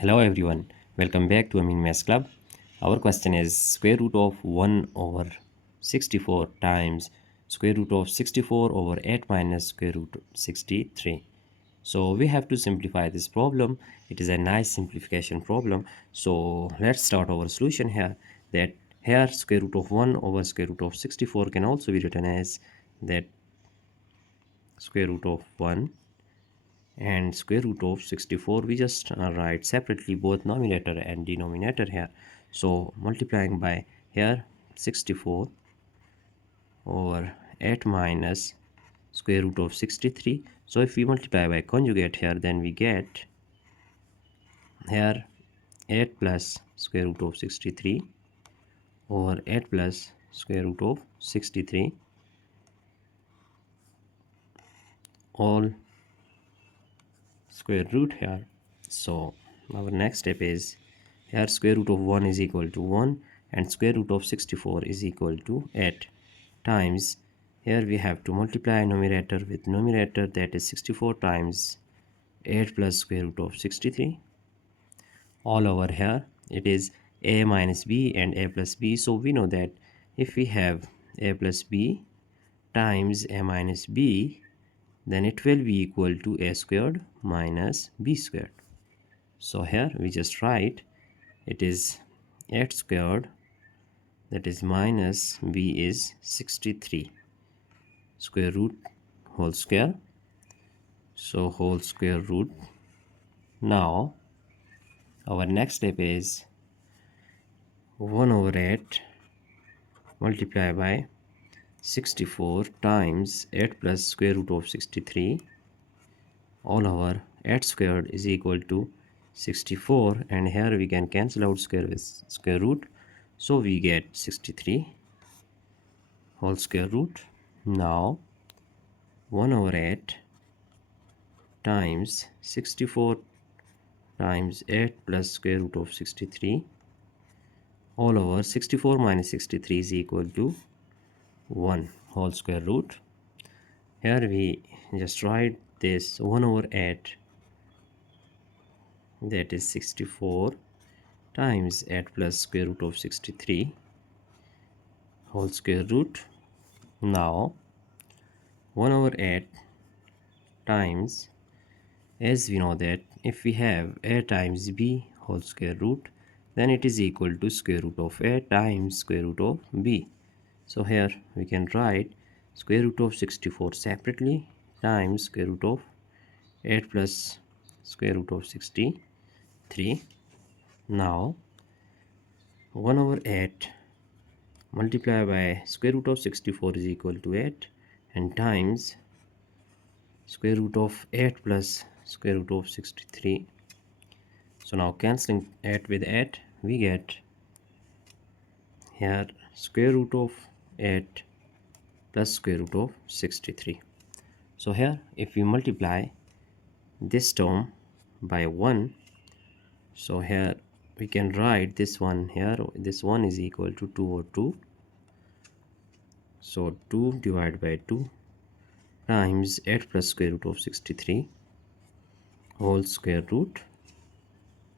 Hello everyone, welcome back to Amin Maths Club. Our question is square root of 1 over 64 times square root of 64 over 8 minus square root of 63. So we have to simplify this problem. It is a nice simplification problem. So let's start our solution here. That here square root of 1 over square root of 64 can also be written as that square root of 1 and square root of 64 we just write separately both numerator and denominator here. So multiplying by here 64 over 8 minus square root of 63. So if we multiply by conjugate here, then we get here 8 plus square root of 63 over 8 plus square root of 63 all square root here. So our next step is here square root of 1 is equal to 1 and square root of 64 is equal to 8 times here we have to multiply numerator with numerator, that is 64 times 8 plus square root of 63 all over here. It is a minus b and a plus b, so we know that if we have a plus b times a minus b, then it will be equal to a squared minus b squared. So here we just write it is 8 squared, that is minus b is 63 square root whole square, so whole square root. Now our next step is 1 over 8 multiply by 64 times 8 plus square root of 63 all over 8 squared is equal to 64, and here we can cancel out square with square root, so we get 63 whole square root. Now 1 over 8 times 64 times 8 plus square root of 63 all over 64 minus 63 is equal to 1 whole square root. Here we just write this 1 over 8, that is 64 times 8 plus square root of 63 whole square root. Now 1 over 8 times, as we know that if we have a times b whole square root, then it is equal to square root of a times square root of b. So here we can write square root of 64 separately times square root of 8 plus square root of 63. Now 1 over 8 multiply by square root of 64 is equal to 8 and times square root of 8 plus square root of 63. So now cancelling 8 with 8, we get here square root of 8 plus square root of 63. So here if we multiply this term by 1, so here we can write this one here, this one is equal to 2 over 2, so 2 divided by 2 times 8 plus square root of 63 whole square root.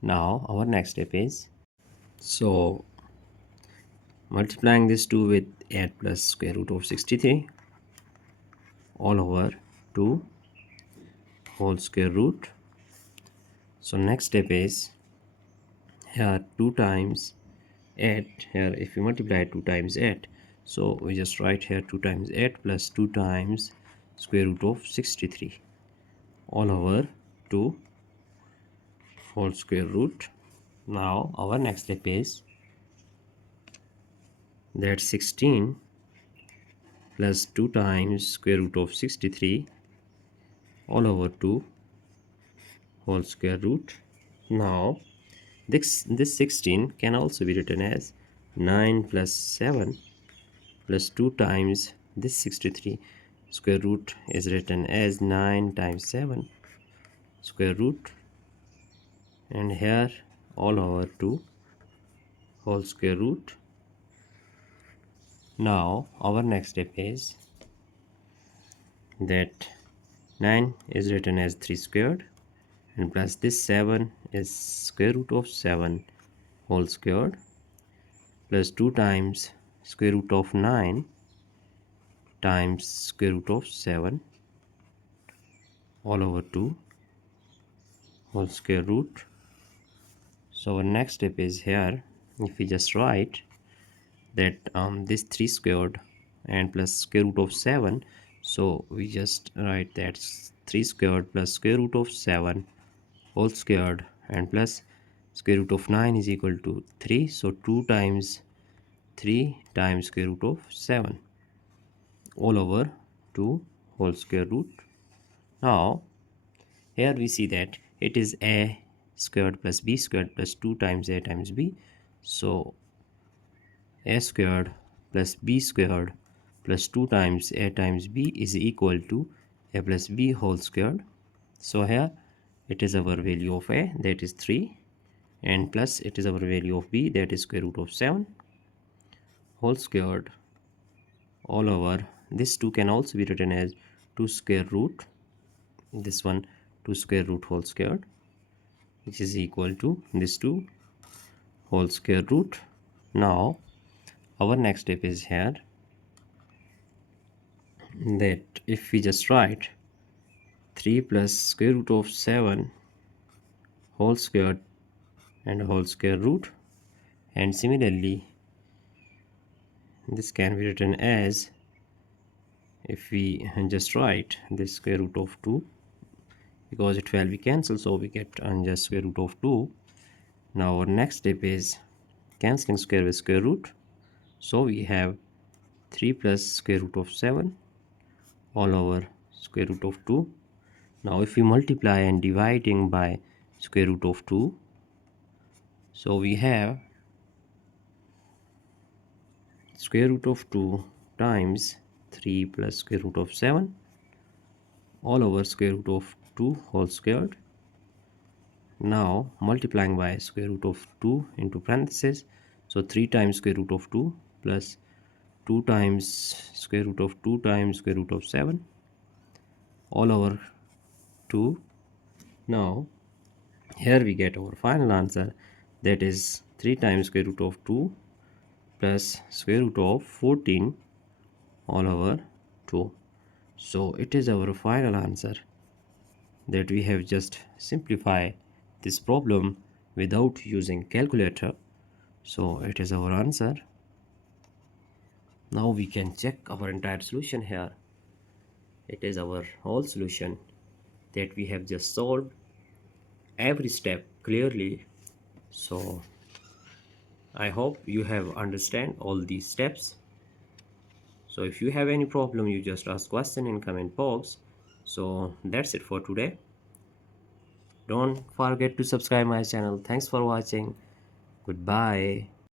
Now our next step is, so multiplying this 2 with 8 plus square root of 63 all over 2 whole square root. So next step is here 2 times 8, here if we multiply 2 times 8, so we just write here 2 times 8 plus 2 times square root of 63 all over 2 whole square root. Now our next step is that 16 plus 2 times square root of 63 all over 2 whole square root. Now this 16 can also be written as 9 plus 7 plus 2 times this 63 square root is written as 9 times 7 square root, and here all over 2 whole square root. Now our next step is that 9 is written as 3 squared and plus this 7 is square root of 7 whole squared plus 2 times square root of 9 times square root of 7 all over 2 whole square root. So our next step is here, if we just write that this 3 squared and plus square root of 7, so we just write that 3 squared plus square root of 7 whole squared and plus square root of 9 is equal to 3. So 2 times 3 times square root of 7 all over 2 whole square root. Now here we see that it is a squared plus b squared plus 2 times a times b. So a squared plus b squared plus 2 times a times b is equal to a plus b whole squared. So here it is our value of a, that is 3, and plus it is our value of b, that is square root of 7 whole squared all over. This 2 can also be written as 2 square root, this one 2 square root whole squared, which is equal to this 2 whole square root. Now our next step is here, that if we just write 3 plus square root of 7 whole squared and whole square root, and similarly this can be written as, if we just write this square root of 2, because it will be cancelled, so we get just square root of 2. Now our next step is cancelling square with square root, so we have 3 plus square root of 7 all over square root of 2. Now if we multiply and dividing by square root of 2, so we have square root of 2 times 3 plus square root of 7 all over square root of 2 whole squared. Now multiplying by square root of 2 into parentheses, so 3 times square root of 2 plus 2 times square root of 2 times square root of 7 all over 2. Now here we get our final answer, that is 3 times square root of 2 plus square root of 14 all over 2. So it is our final answer, that we have just simplified this problem without using calculator. So it is our answer. Now we can check our entire solution here. It is our whole solution, that we have just solved every step clearly. So I hope you have understand all these steps. So if you have any problem, you just ask question in comment box. So that's it for today. Don't forget to subscribe my channel. Thanks for watching. Goodbye.